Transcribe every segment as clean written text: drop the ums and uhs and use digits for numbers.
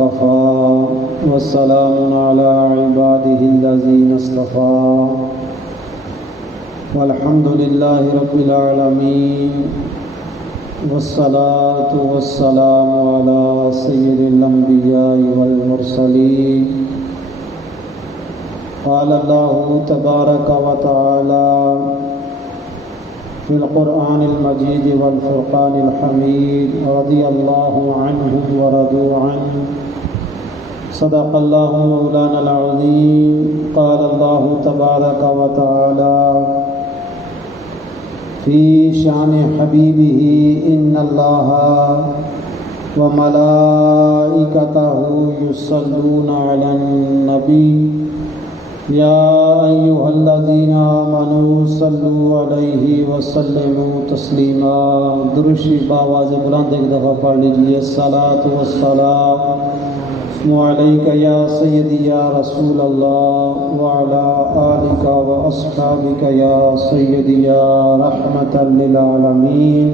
كفى والسلام على عباده الذين اصطفى والحمد لله رب العالمين والصلاة والسلام على سيد الأنبياء والمرسلين قال الله تبارك وتعالى في القرآن المجيد والفرقان الحميد رضي الله عنهم ورضوا عنه صدق الله مولانا العظيم قال الله تبارك وتعالى في شان حبيبه إن الله وملائكته يصلون على النبي يا أيها الذين آمنوا صلوا عليه وسلموا تسلیما۔ درود شریف بآواز بلند ایک دفعہ پڑھ لیجئے۔ الصلاۃ والسلام علیک یا سیدی یا رسول اللہ وعلی آلک واصحابک یا سیدی یا رحمۃ للعالمین۔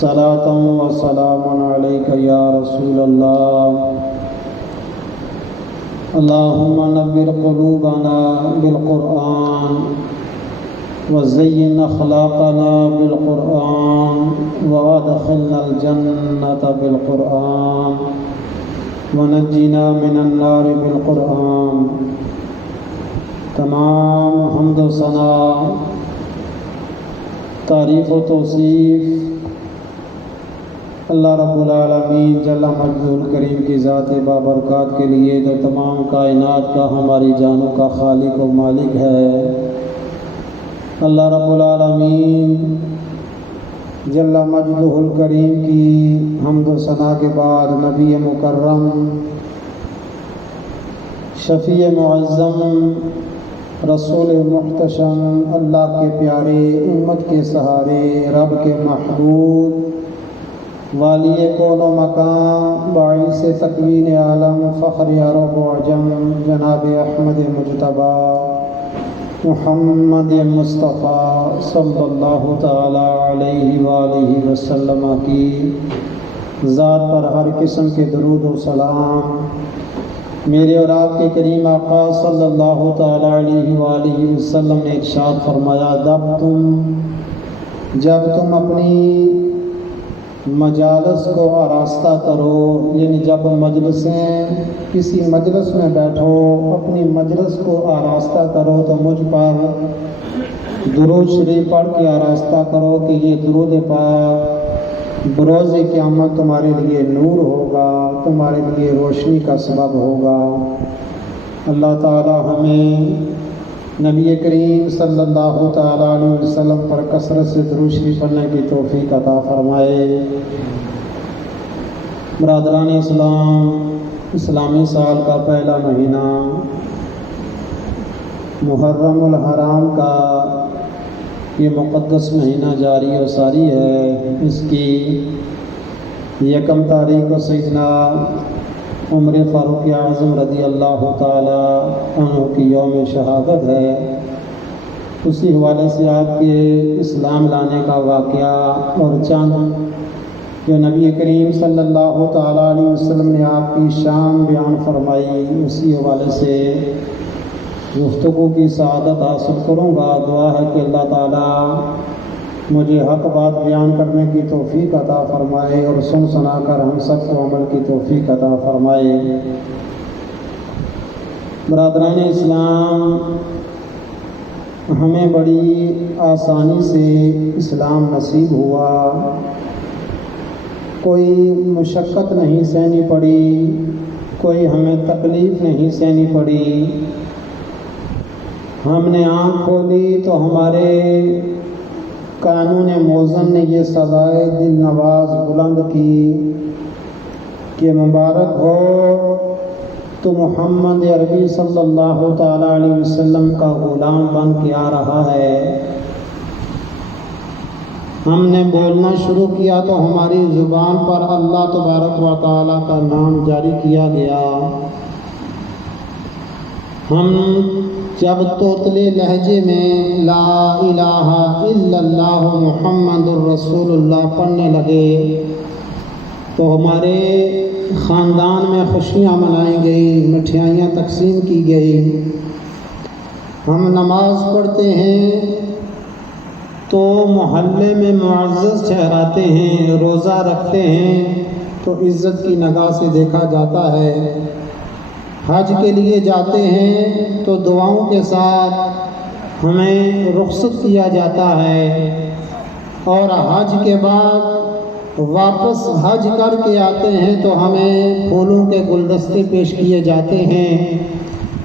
صلاۃ وسلام علیک یا رسول اللہ۔ اللہم نور قلوبنا بالقرآن وزین اخلاقنا بالقرآن وادخلنا الجنة بالقرآن ونجنا من النار بالقرآن۔ تمام حمد و ثنا، تعریف و توصیف اللہ رب العالمین جل مجدہ الکریم کی ذات بابرکات کے لیے جو تمام کائنات کا ہماری جانوں کا خالق و مالک ہے۔ اللہ رب العالمین جل مجدہ الکریم کی حمد و ثنا کے بعد نبی مکرم، شفیع معظم، رسول محتشم، اللہ کے پیارے، امت کے سہارے، رب کے محبوب، والی کون و مقام، باعث تکوین عالم، فخر عرب و عجم، جناب احمد مجتبی محمد مصطفیٰ صلی اللہ تعالی علیہ وآلہ وسلم کی ذات پر ہر قسم کے درود و سلام۔ میرے اور آپ کے کریم آقا صلی اللہ تعالی علیہ وآلہ وسلم نے ارشاد فرمایا، جب تم اپنی مجالس کو آراستہ کرو، یعنی جب کسی مجلس میں بیٹھو، اپنی مجلس کو آراستہ کرو تو مجھ پر درود شریف پڑھ کے آراستہ کرو کہ یہ درود پاک بروز قیامت تمہارے لیے نور ہوگا، تمہارے لیے روشنی کا سبب ہوگا۔ اللہ تعالی ہمیں نبی کریم صلی اللہ تعالی علیہ وسلم پر کثرت سے درود شریف پڑھنے کی توفیق عطا فرمائے۔ برادران اسلام، اسلامی سال کا پہلا مہینہ محرم الحرام کا یہ مقدس مہینہ جاری و ساری ہے۔ اس کی یکم تاریخ کو سیدنا عمر فاروق اعظم رضی اللہ تعالی عنہ کی یوم شہادت ہے۔ اسی حوالے سے آپ کے اسلام لانے کا واقعہ اور چند جو نبی کریم صلی اللہ تعالی علیہ وسلم نے آپ کی شان بیان فرمائی، اسی حوالے سے گفتگو کی سعادت حاصل کروں گا۔ دعا ہے کہ اللہ تعالی مجھے حق بات بیان کرنے کی توفیق عطا فرمائے اور سن سنا کر ہم سب کو عمل کی توفیق عطا فرمائے۔ برادران اسلام، ہمیں بڑی آسانی سے اسلام نصیب ہوا، کوئی مشقت نہیں سہنی پڑی، کوئی ہمیں تکلیف نہیں سہنی پڑی۔ ہم نے آنکھ کھولی تو ہمارے قانون موزن نے یہ سزائے دل نواز بلند کی کہ مبارک ہو تو محمد عربی صلی اللہ تعالی علیہ وسلم کا غلام بن کے آ رہا ہے۔ ہم نے بولنا شروع کیا تو ہماری زبان پر اللہ تبارک و تعالی کا نام جاری کیا گیا۔ ہم جب توتلے لہجے میں لا الہ الا اللہ محمد الرسول اللہ پڑھنے لگے تو ہمارے خاندان میں خوشیاں منائی گئی، مٹھائیاں تقسیم کی گئی، ہم نماز پڑھتے ہیں تو محلے میں معزز ٹھہراتے ہیں، روزہ رکھتے ہیں تو عزت کی نگاہ سے دیکھا جاتا ہے، حج کے لیے جاتے ہیں تو دعاؤں کے ساتھ ہمیں رخصت کیا جاتا ہے، اور حج کے بعد واپس حج کر کے آتے ہیں تو ہمیں پھولوں کے گلدستے پیش کیے جاتے ہیں،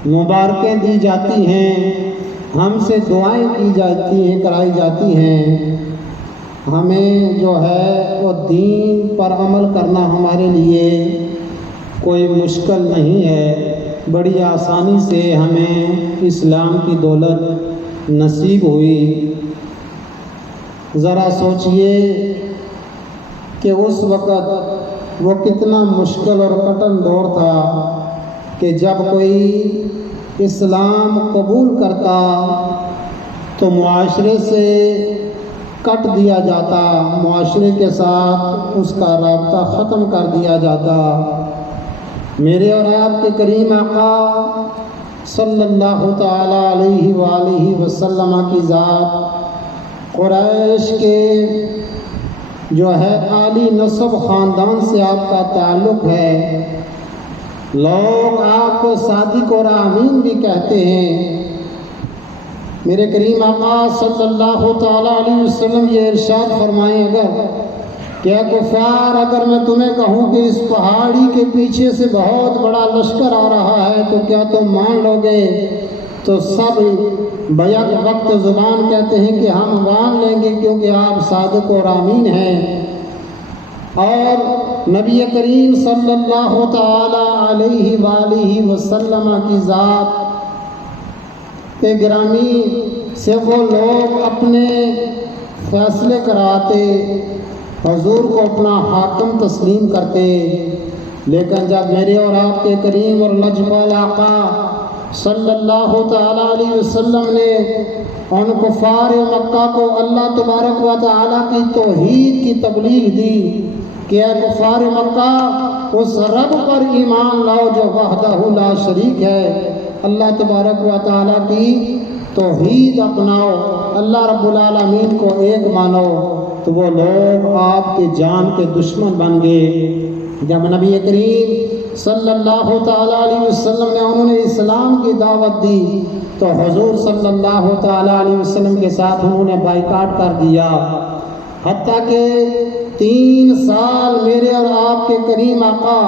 مبارکیں دی جاتی ہیں، ہم سے دعائیں کی جاتی ہیں، کرائی جاتی ہیں۔ ہمیں جو ہے وہ دین پر عمل کرنا ہمارے لیے کوئی مشکل نہیں ہے، بڑی آسانی سے ہمیں اسلام کی دولت نصیب ہوئی۔ ذرا سوچئے کہ اس وقت وہ کتنا مشکل اور کٹن دور تھا کہ جب کوئی اسلام قبول کرتا تو معاشرے سے کٹ دیا جاتا، معاشرے کے ساتھ اس کا رابطہ ختم کر دیا جاتا۔ میرے اور آپ کے کریم آقا صلی اللہ تعالی علیہ وآلہ وسلم کی ذات قریش کے جو ہے عالی نسب خاندان سے آپ کا تعلق ہے، لوگ آپ کو صادق اور امین بھی کہتے ہیں۔ میرے کریم آقا صلی اللہ تعالی علیہ وسلم یہ ارشاد فرمائیں، اگر کیا کفار اگر میں تمہیں کہوں کہ اس پہاڑی کے پیچھے سے بہت بڑا لشکر آ رہا ہے تو کیا تم مان لو گے؟ تو سب بیک وقت زبان کہتے ہیں کہ ہم مان لیں گے کیونکہ آپ صادق اور امین ہیں۔ اور نبی کریم صلی اللہ تعالی علیہ وآلہ وسلم کی ذات گرامی سے وہ لوگ اپنے فیصلے کراتے، حضور کو اپنا حاکم تسلیم کرتے، لیکن جب میرے اور آپ کے کریم اور لجپال آقا صلی اللہ تعالی علیہ وسلم نے ان کفار مکہ کو اللہ تبارک و تعالی کی توحید کی تبلیغ دی کہ اے کفار مکہ اس رب پر ایمان لاؤ جو وحدہ لا شریک ہے، اللہ تبارک و تعالیٰ کی توحید اپناؤ، اللہ رب العالمین کو ایک مانو، تو وہ لوگ آپ کے جان کے دشمن بن گئے۔ جب نبی کریم صلی اللہ تعالیٰ علیہ وسلم نے انہوں نے اسلام کی دعوت دی تو حضور صلی اللہ تعالیٰ علیہ وسلم کے ساتھ انہوں نے بائیکاٹ کر دیا، حتیٰ کہ 3 سال میرے اور آپ کے کریم آقا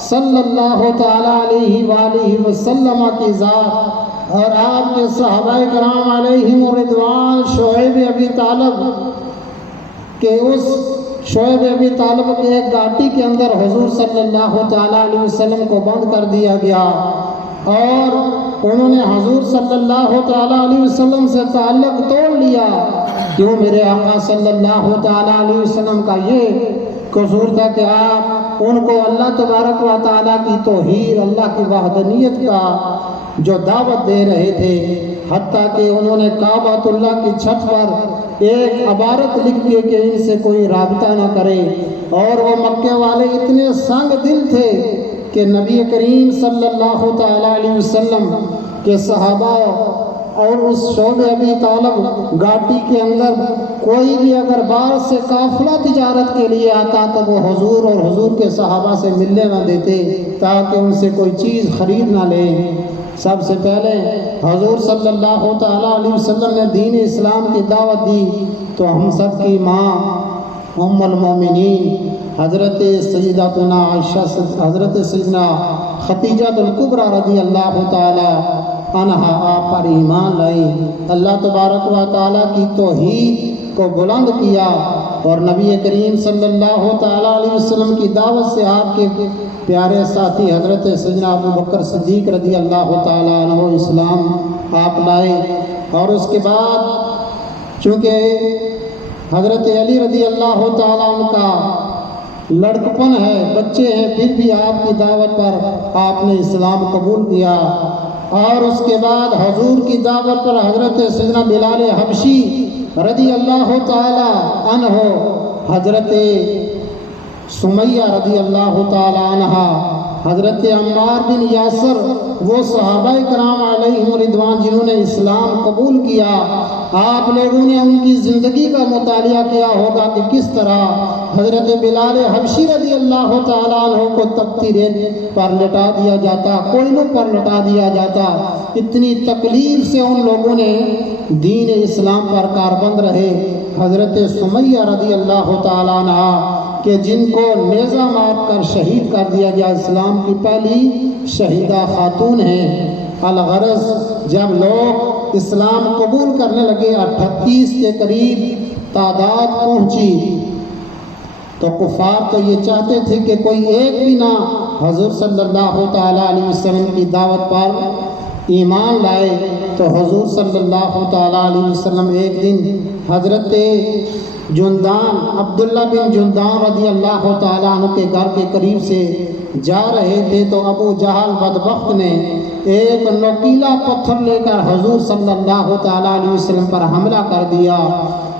صلی اللہ تعالیٰ علیہ وآلہ وسلم کی ذات اور آپ کے صحابہ کرام علیہم رضوان شعیب ابی طالب کہ اس شعیب ابی طالب کے ایک گاٹی کے اندر حضور صلی اللہ تعالیٰ علیہ وسلم کو بند کر دیا گیا، اور انہوں نے حضور صلی اللہ تعالیٰ علیہ وسلم سے تعلق توڑ لیا۔ کیوں؟ میرے آقا صلی اللہ تعالیٰ علیہ وسلم کا یہ قصور تھا کہ آپ ان کو اللہ تبارک و تعالیٰ کی توحید، اللہ کی وحدانیت کا جو دعوت دے رہے تھے، حتیٰ کہ انہوں نے کعبۃ اللہ کی چھت پر ایک عبارت لکھ دی کہ ان سے کوئی رابطہ نہ کرے، اور وہ مکے والے اتنے سنگ دل تھے کہ نبی کریم صلی اللہ تعالیٰ علیہ وسلم کے صحابہ اور اس شعیب ابی طالب گاٹی کے اندر کوئی بھی اگر باہر سے قافلہ تجارت کے لیے آتا تو وہ حضور اور حضور کے صحابہ سے ملنے نہ دیتے تاکہ ان سے کوئی چیز خرید نہ لیں۔ سب سے پہلے حضور صلی اللہ تعالیٰ علیہ وسلم نے دین اسلام کی دعوت دی تو ہم سب کی ماں ام المومنین حضرت سیداتنا عائشہ، حضرت سیدنا خدیجہ الکبریٰ رضی اللہ تعالیٰ عنہا آپ پر ایمان لائی، اللہ تبارک و تعالیٰ کی توحید کو بلند کیا، اور نبی کریم صلی اللہ تعالیٰ علیہ وسلم کی دعوت سے آپ کے پیارے ساتھی حضرت سیدنا ابو بکر صدیق رضی اللہ تعالیٰ عنہ اسلام آپ لائے۔ اور اس کے بعد چونکہ حضرت علی رضی اللہ تعالیٰ عنہ کا لڑکپن ہے، بچے ہیں، پھر بھی آپ کی دعوت پر آپ نے اسلام قبول کیا، اور اس کے بعد حضور کی دعوت پر حضرت سیدنا بلال حبشی رضی اللہ تعالی عنہ، حضرت سمیہ رضی اللہ تعالی عنہ، حضرت عمار بن یاسر، وہ صحابہ کرام علیہم رضوان جنہوں نے اسلام قبول کیا، آپ لوگوں نے ان کی زندگی کا مطالعہ کیا ہوگا کہ کس طرح حضرت بلال حبشی رضی اللہ تعالیٰ عنہ کو تپتی ریت پر لٹا دیا جاتا، کوئلوں پر لٹا دیا جاتا، اتنی تکلیف سے ان لوگوں نے دین اسلام پر کاربند رہے۔ حضرت سمیہ رضی اللہ تعالیٰ عنہ کہ جن کو نیزہ مار کر شہید کر دیا گیا، اسلام کی پہلی شہیدہ خاتون ہیں۔ الغرض جب لوگ اسلام قبول کرنے لگے، 38 کے قریب تعداد پہنچی، تو کفار تو یہ چاہتے تھے کہ کوئی ایک بھی نہ حضور صلی اللہ تعالیٰ علیہ وسلم کی دعوت پر ایمان لائے۔ تو حضور صلی اللہ تعالیٰ علیہ وسلم ایک دن حضرت جندان، عبداللہ بن جندان رضی اللہ تعالیٰ عنہ کے گھر کے قریب سے جا رہے تھے، تو ابو جہل بدبخت نے ایک نوکیلا پتھر لے کر حضور صلی اللہ تعالیٰ علیہ وسلم پر حملہ کر دیا۔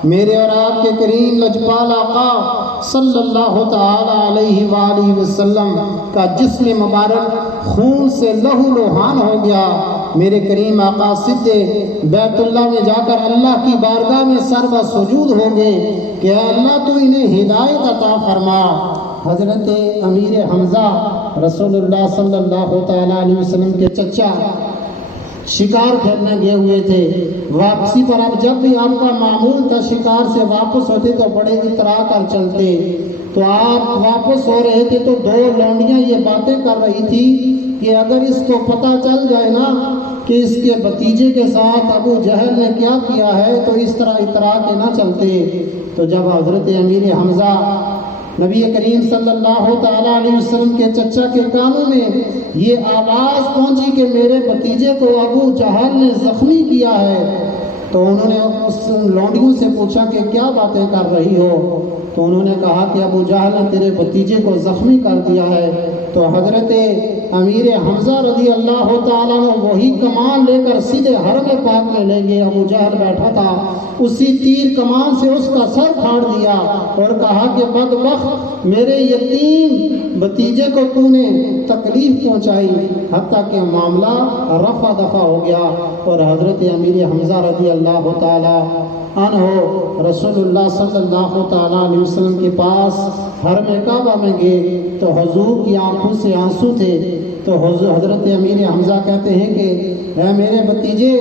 میرے اور آپ کے کریم لجپال آقا صلی اللہ تعالیٰ علیہ وآلہ وسلم کا جسم مبارک خون سے لہو لہان ہو گیا۔ میرے کریم آقا سدھے بیت اللہ میں جا کر اللہ کی بارگاہ میں سر بسجود ہو گئے کہ اے اللہ تو انہیں ہدایت عطا فرما۔ حضرت امیر حمزہ رسول اللہ صلی اللہ تعالیٰ علیہ وسلم کے چچا شکار کھیلنے گئے ہوئے تھے، واپسی پر اب جب بھی آپ کا معمول تھا شکار سے واپس ہوتے تو بڑے اترا کر چلتے، تو آپ واپس ہو رہے تھے تو دو لونڈیاں یہ باتیں کر رہی تھی کہ اگر اس کو پتہ چل جائے نا کہ اس کے بھتیجے کے ساتھ ابو جہل نے کیا کیا ہے تو اس طرح اترا کے نہ چلتے۔ تو جب حضرت امیر حمزہ نبی کریم صلی اللہ تعالیٰ علیہ وسلم کے چچا کے کانوں میں یہ آواز پہنچی کہ میرے بھتیجے کو ابو جہل نے زخمی کیا ہے، تو انہوں نے اس لونڈیوں سے پوچھا کہ کیا باتیں کر رہی ہو؟ تو انہوں نے کہا کہ ابو جہل نے تیرے بھتیجے کو زخمی کر دیا ہے۔ تو حضرت امیر حمزہ رضی اللہ تعالیٰ نے وہی کمان لے کر سیدھے حرم پاک میں لے گئے۔ ابو جہل بیٹھا تھا، اسی تیر کمان سے اس کا سر پھاڑ دیا اور کہا کہ بدبخت، میرے یتیم بھتیجے کو تو نے تکلیف پہنچائی، حتیٰ کہ معاملہ رفع دفع ہو گیا۔ اور حضرت امیر حمزہ رضی اللہ تعالیٰ عنہ رسول اللہ صلی اللہ تعالیٰ علیہ وسلم کے پاس حرم کعبہ میں گئے تو حضور کی آنکھوں سے آنسو تھے۔ تو حضرت امیر حمزہ کہتے ہیں کہ اے میرے بھتیجے،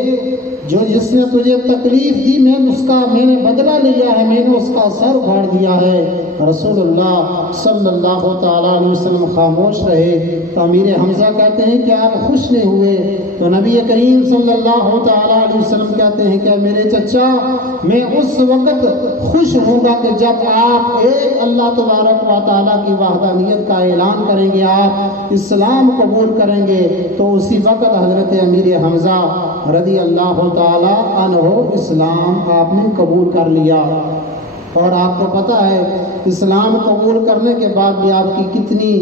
جس نے تجھے تکلیف دی میں نے بدلہ لیا ہے، میں نے اس کا سر پھاڑ دیا ہے۔ رسول اللہ صلی اللہ تعالیٰ علیہ وسلم خاموش رہے۔ تو امیر حمزہ کہتے ہیں کہ آپ خوش نہیں ہوئے؟ تو نبی کریم صلی اللہ تعالیٰ علیہ وسلم کہتے ہیں کہ میرے چچا، میں اس وقت خوش ہوں گا کہ جب آپ ایک اللہ تبارک و تعالیٰ کی وحدانیت کا اعلان کریں گے، آپ اسلام قبول کریں گے۔ تو اسی وقت حضرت امیر حمزہ رضی اللہ تعالیٰ عنہ اسلام آپ نے قبول کر لیا۔ اور آپ کو پتہ ہے اسلام قبول کرنے کے بعد بھی آپ کی کتنی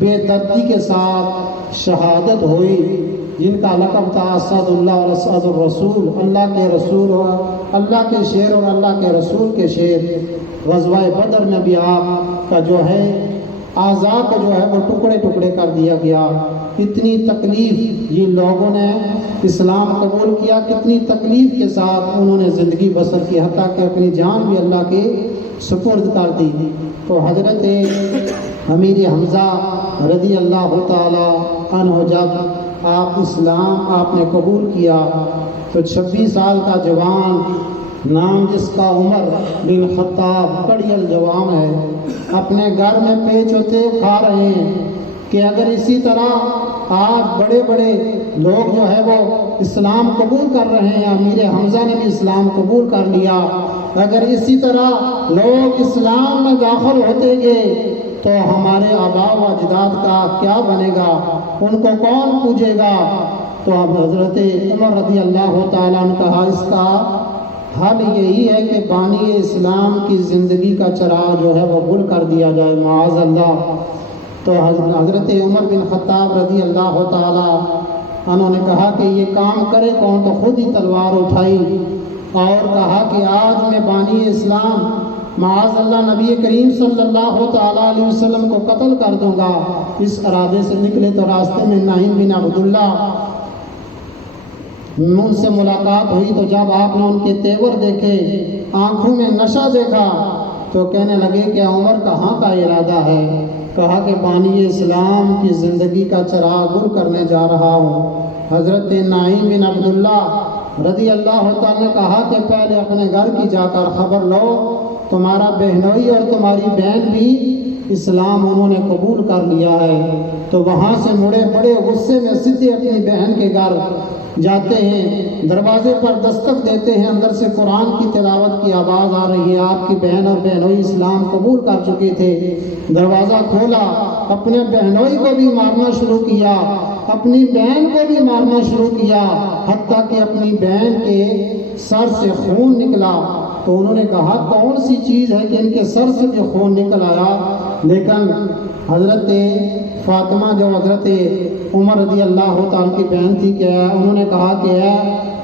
بے دردی کے ساتھ شہادت ہوئی، جن کا لقب تھا اسد اللہ اور اسد الرسول، اللہ کے رسول اور اللہ کے شیر اور اللہ کے رسول کے شیر۔ غزوہ بدر میں بھی آپ کا جو ہے اعضاء کو جو ہے وہ ٹکڑے ٹکڑے کر دیا گیا۔ کتنی تکلیف یہ لوگوں نے اسلام قبول کیا، کتنی تکلیف کے ساتھ انہوں نے زندگی بسر کی، حتیٰ کہ اپنی جان بھی اللہ کے سپرد کر دی۔ تو حضرت امیر حمزہ رضی اللہ تعالی عنہ جب آپ نے قبول کیا تو 26 سال کا جوان، نام جس کا عمر بن خطاب، کڑیل جوان ہے، اپنے گھر میں پیچ ہوتے کھا رہے ہیں کہ اگر اسی طرح آج بڑے بڑے لوگ جو ہے وہ اسلام قبول کر رہے ہیں، امیر حمزہ نے بھی اسلام قبول کر لیا، اگر اسی طرح لوگ اسلام میں داخل ہوتے گئے تو ہمارے آباء و اجداد کا کیا بنے گا، ان کو کون پوجے گا؟ تو اب حضرت عمر رضی اللہ تعالیٰ نے کہا اس کا حل یہی ہے کہ بانی اسلام کی زندگی کا چراغ جو ہے وہ گل کر دیا جائے، معاذ اللہ۔ تو حضرت عمر بن خطاب رضی اللہ تعالیٰ انہوں نے کہا کہ یہ کام کرے کون؟ تو خود ہی تلوار اٹھائی اور کہا کہ آج میں بانی اسلام معاذ اللہ نبی کریم صلی اللہ تعالیٰ علیہ وسلم کو قتل کر دوں گا۔ اس ارادے سے نکلے تو راستے میں نعیم بن عبداللہ ان سے ملاقات ہوئی، تو جب آپ نے ان کے تیور دیکھے، آنکھوں میں نشہ دیکھا، تو کہنے لگے کہ عمر کہاں کا ارادہ ہے؟ کہا کہ بانی اسلام کی زندگی کا چراغ گل کرنے جا رہا ہوں۔ حضرت نعیم بن عبداللہ رضی اللہ تعالیٰ نے کہا کہ پہلے اپنے گھر کی جا کر خبر لو، تمہارا بہنوئی اور تمہاری بہن بھی اسلام انہوں نے قبول کر لیا ہے۔ تو وہاں سے مڑے بڑے غصے میں سیدھے اپنی بہن کے گھر جاتے ہیں، دروازے پر دستک دیتے ہیں، اندر سے قرآن کی تلاوت کی آواز آ رہی ہے۔ آپ کی بہن اور بہنوئی اسلام قبول کر چکے تھے۔ دروازہ کھولا، اپنے بہنوئی کو بھی مارنا شروع کیا، اپنی بہن کو بھی مارنا شروع کیا، حتیٰ کہ اپنی بہن کے سر سے خون نکلا۔ تو انہوں نے کہا کون سی چیز ہے کہ ان کے سر سے بھی خون نکل آیا؟ لیکن حضرت فاطمہ جو حضرت عمر رضی اللہ تعالیٰ کی بہن تھی، انہوں نے کہا کہ اے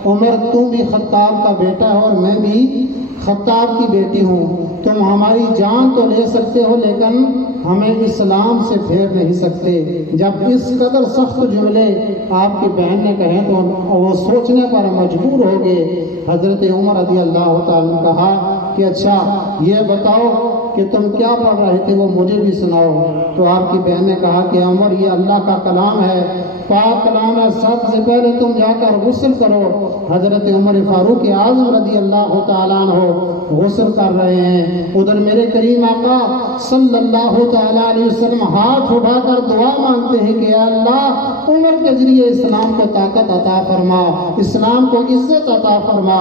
عمر، تم بھی خطاب کا بیٹا ہے اور میں بھی خطاب کی بیٹی ہوں، تم ہماری جان تو لے سکتے ہو لیکن ہمیں اسلام سے پھیر نہیں سکتے۔ جب اس قدر سخت جملے آپ کی بہن نے کہے تو وہ سوچنے پر مجبور ہو گئے۔ حضرت عمر رضی اللہ تعالیٰ نے کہا کہ اچھا یہ بتاؤ کہ تم کیا پڑھ رہے تھے، وہ مجھے بھی سناؤ۔ تو آپ کی بہن نے کہا کہ عمر یہ اللہ کا کلام ہے، پاک کلام ہے، سب سے پہلے تم جا کر غسل کرو۔ حضرت عمر فاروق اعظم رضی اللہ تعالیٰ عنہ غسل کر رہے ہیں، ادھر میرے کریم آقا صلی اللہ تعالیٰ علیہ وسلم ہاتھ اٹھا کر دعا مانگتے ہیں کہ اے اللہ عمر کے ذریعے اسلام کو طاقت عطا فرما، اسلام کو عزت عطا فرما۔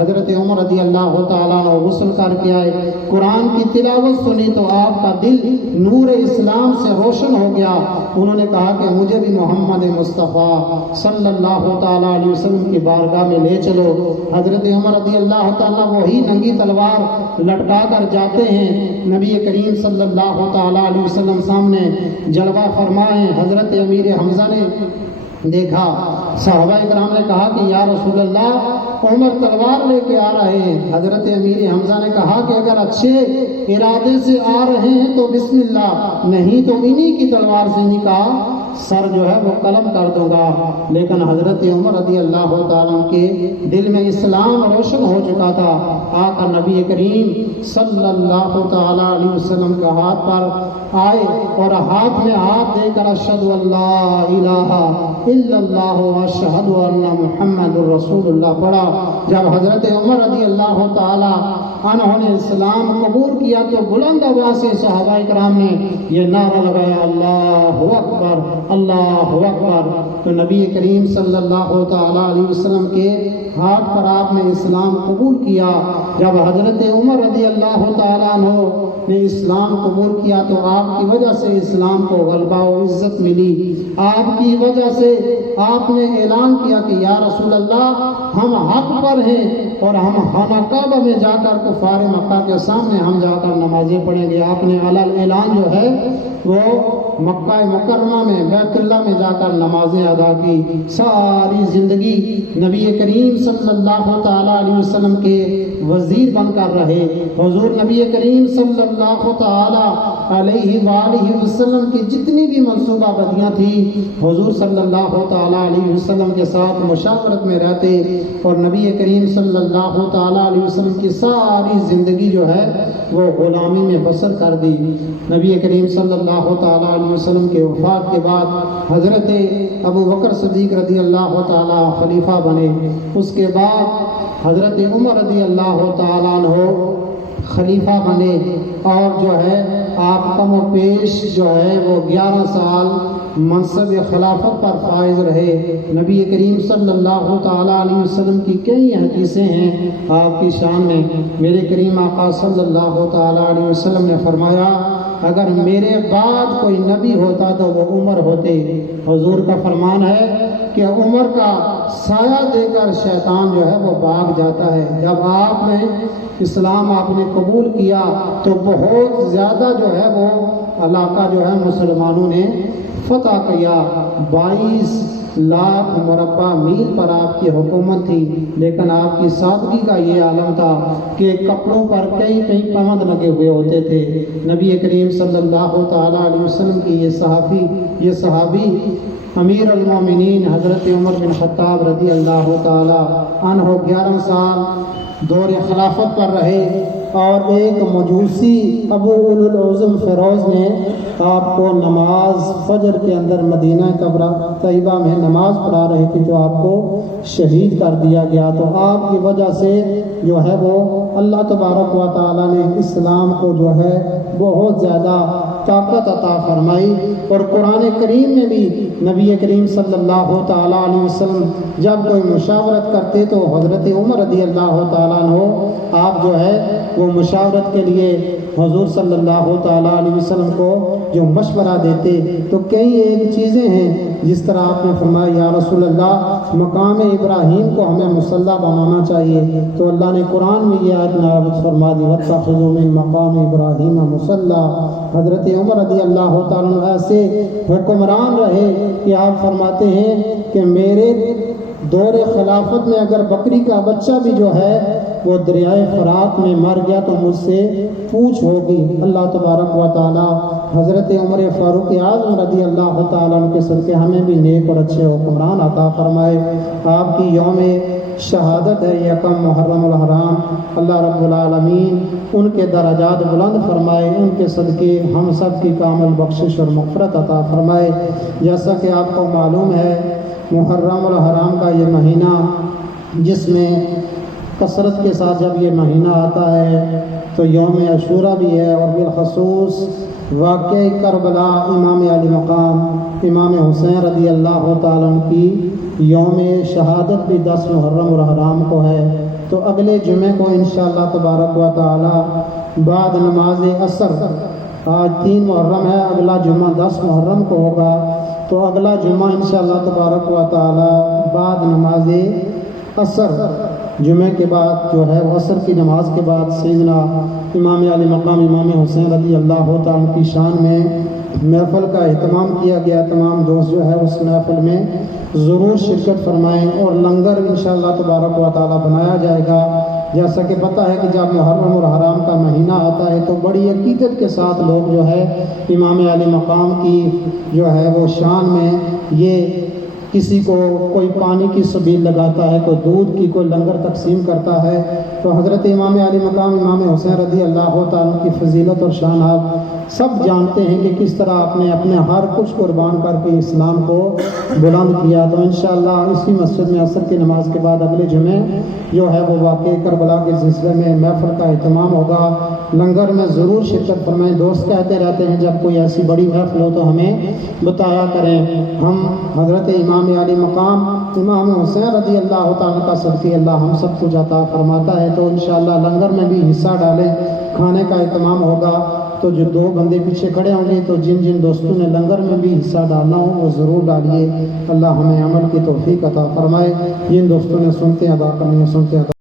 حضرت عمر رضی اللہ تعالیٰ عنہ غسل کر کے آئے، قرآن کی تلاوت سنی تو آپ کا دل نور اسلام سے روشن ہو گیا۔ انہوں نے کہا کہ مجھے بھی محمد مصطفیٰ صلی اللہ تعالیٰ علیہ وسلم کی بارگاہ میں لے چلو۔ حضرت عمر رضی اللہ تعالیٰ وہی ننگی تلوار لٹکا کر جاتے ہیں، نبی کریم صلی اللہ تعالیٰ علیہ وسلم سامنے جلوہ فرمائے۔ حضرت امیر حمزہ نے دیکھا، صحابہ کرام نے کہا کہ یا رسول اللہ عمر تلوار لے کے آ رہے ہیں۔ حضرت امیر حمزہ نے کہا کہ اگر اچھے ارادے سے آ رہے ہیں تو بسم اللہ، نہیں تو انہی کی تلوار سے انہی کا سر جو ہے وہ قلم کر دوں گا۔ لیکن حضرت عمر رضی اللہ تعالیٰ کے دل میں اسلام روشن ہو چکا تھا۔ آقا نبی کریم صلی اللہ تعالیٰ علیہ وسلم کا ہاتھ پر آئے اور ہاتھ میں ہاتھ دے کر اشہد اللہ الہ الا اللہ واشہد ان محمد الرسول اللہ پڑھا۔ جب حضرت عمر رضی اللہ تعالیٰ انہوں نے اسلام قبول کیا تو بلند آواز سے صحابہ کرام نے یہ نعرہ لگایا اللہ اکبر اللہ اکبر۔ تو نبی کریم صلی اللہ تعالیٰ علیہ وسلم کے ہاتھ پر آپ نے اسلام قبول کیا۔ جب حضرت عمر رضی اللہ تعالیٰ عنہ نے اسلام قبول کیا تو آپ کی وجہ سے اسلام کو غلبہ و عزت ملی۔ آپ کی وجہ سے آپ نے اعلان کیا کہ یا رسول اللہ ہم حق پر ہیں اور ہم خانہ کعبہ میں جا کر کفار مکہ کے سامنے ہم جا کر نمازیں پڑھیں گے۔ آپ نے اعلان جو ہے وہ مکہ مکرمہ میں بیت اللہ میں جا کر نمازیں ادا کی۔ ساری زندگی نبی کریم صلی اللہ تعالیٰ علیہ وسلم کے وزیر بن کر رہے۔ حضور نبی کریم صلی اللہ تعالیٰ علیہ وآلہ وسلم کی جتنی بھی منصوبہ بندیاں تھیں حضور صلی اللہ تعالیٰ علیہ وسلم کے ساتھ مشاورت میں رہتے اور نبی کریم صلی اللہ تعالیٰ علیہ وسلم کی ساری زندگی جو ہے وہ غلامی میں بسر کر دی۔ نبی کریم صلی اللہ تعالیٰ علیہ وسلم کے وفات کے بعد حضرت ابو بکر صدیق رضی اللہ تعالیٰ خلیفہ بنے۔ اس کے بعد حضرت عمر رضی اللہ تعالیٰ عنہ خلیفہ بنے اور جو ہے آپ کم و پیش جو ہے وہ 11 سال منصب خلافت پر فائز رہے۔ نبی کریم صلی اللہ تعالیٰ علیہ وسلم کی کئی حدیثیں ہیں آپ کی شان میں۔ میرے کریم آقا صلی اللہ تعالیٰ علیہ وسلم نے فرمایا اگر میرے بعد کوئی نبی ہوتا تو وہ عمر ہوتے۔ حضور کا فرمان ہے کہ عمر کا سایہ دے کر شیطان جو ہے وہ بھاگ جاتا ہے۔ جب آپ نے اسلام آپ نے قبول کیا تو بہت زیادہ جو ہے وہ علاقہ جو ہے مسلمانوں نے فتح کیا 22 لاکھ مربع میل پر آپ کی حکومت تھی، لیکن آپ کی سادگی کا یہ عالم تھا کہ کپڑوں پر کئی کئی پابند لگے ہوئے ہوتے تھے۔ نبی کریم صلی اللہ تعالیٰ علیہ وسلم کی یہ صحابی امیر المومنین حضرت عمر بن خطاب رضی اللہ تعالیٰ عنہ 11 سال دور خلافت پر رہے، اور ایک مجوسی ابو العظم فیروز نے آپ کو نماز فجر کے اندر مدینہ طیبہ میں نماز پڑھا رہے تھے تو آپ کو شہید کر دیا گیا۔ تو آپ کی وجہ سے جو ہے وہ اللہ تبارک و تعالیٰ نے اسلام کو جو ہے بہت زیادہ طاقت عطا فرمائی، اور قرآن کریم میں بھی نبی کریم صلی اللہ تعالیٰ علیہ وسلم جب کوئی مشاورت کرتے تو حضرت عمر رضی اللہ تعالیٰ عنہ آپ جو ہے وہ مشاورت کے لیے حضور صلی اللہ تعالیٰ علیہ وسلم کو جو مشورہ دیتے، تو کئی ایک چیزیں ہیں جس طرح آپ نے فرمایا یا رسول اللہ مقام ابراہیم کو ہمیں مصلی بنانا چاہیے، تو اللہ نے قرآن میں یہ آیت نازل فرما دی وَاتَّخِذُوا مِن مَقَامِ إِبْرَاهِيمَ مُصَلًّى۔ حضرت عمر رضی اللہ تعالیٰ عنہ ایسے حکمران رہے کہ آپ فرماتے ہیں کہ میرے دور خلافت میں اگر بکری کا بچہ بھی جو ہے وہ دریائے فرات میں مر گیا تو مجھ سے پوچھ ہوگی۔ اللہ تبارک و تعالی حضرت عمر فاروق اعظم رضی اللہ تعالیٰ عنہ کے صدقے ہمیں بھی نیک اور اچھے حکمران عطا فرمائے۔ آپ کی یوم شہادت ہے یکم محرم الحرام، اللہ رب العالمین ان کے درجات بلند فرمائے، ان کے صدقے ہم سب کی کامل بخشش اور مغفرت عطا فرمائے۔ جیسا کہ آپ کو معلوم ہے محرم الحرام کا یہ مہینہ جس میں کثرت کے ساتھ جب یہ مہینہ آتا ہے تو یوم عاشوراء بھی ہے، اور بالخصوص واقعہ کربلا امام علی مقام امام حسین رضی اللہ تعالیٰ عنہ کی یوم شہادت بھی 10 محرم الحرام کو ہے۔ تو اگلے جمعے کو انشاءاللہ تبارک و تعالی بعد نماز عصر، آج 3 محرم ہے، اگلا جمعہ 10 محرم کو ہوگا، تو اگلا جمعہ انشاءاللہ تبارک و تعالی بعد نماز عصر، جمعے کے بعد جو ہے عصر کی نماز کے بعد سیدنا امام علی مقام امام حسین رضی اللہ تعالیٰ کی شان میں محفل کا اہتمام کیا گیا۔ تمام دوست جو ہے اس محفل میں ضرور شرکت فرمائیں، اور لنگر انشاءاللہ تبارک و تعالیٰ بنایا جائے گا۔ جیسا کہ پتہ ہے کہ جب محرم الحرام کا مہینہ آتا ہے تو بڑی عقیدت کے ساتھ لوگ جو ہے امام علی مقام کی جو ہے وہ شان میں یہ کسی کو کوئی پانی کی سبیل لگاتا ہے، کوئی دودھ کی، کوئی لنگر تقسیم کرتا ہے۔ تو حضرت امام علی مقام امام حسین رضی اللہ تعالیٰ کی فضیلت اور شان آپ سب جانتے ہیں کہ کس طرح آپ نے اپنے ہر کچھ قربان کر کے اسلام کو بلند کیا۔ تو انشاءاللہ اسی مسجد میں عصر کی نماز کے بعد اگلے جمعے جو ہے وہ واقع کربلا کے سلسلے میں محفل کا اہتمام ہوگا۔ لنگر میں ضرور شرکت فرمائیں۔ دوست کہتے رہتے ہیں جب کوئی ایسی بڑی محفل ہو تو ہمیں بتایا کریں۔ ہم حضرت امام علی مقام امام حسین رضی اللہ تعالیٰ کا صدقہ اللہ ہم سب کو عطا فرماتا ہے، تو انشاءاللہ لنگر میں بھی حصہ ڈالیں، کھانے کا اہتمام ہوگا۔ تو جو 2 بندے پیچھے کھڑے ہوں گے تو جن جن دوستوں نے لنگر میں بھی حصہ ڈالنا ہو وہ ضرور ڈالیے۔ اللہ ہمیں عمل کی توفیق عطا فرمائے۔ جن دوستوں نے سنتے ادا کرنی ہے سنتے ادا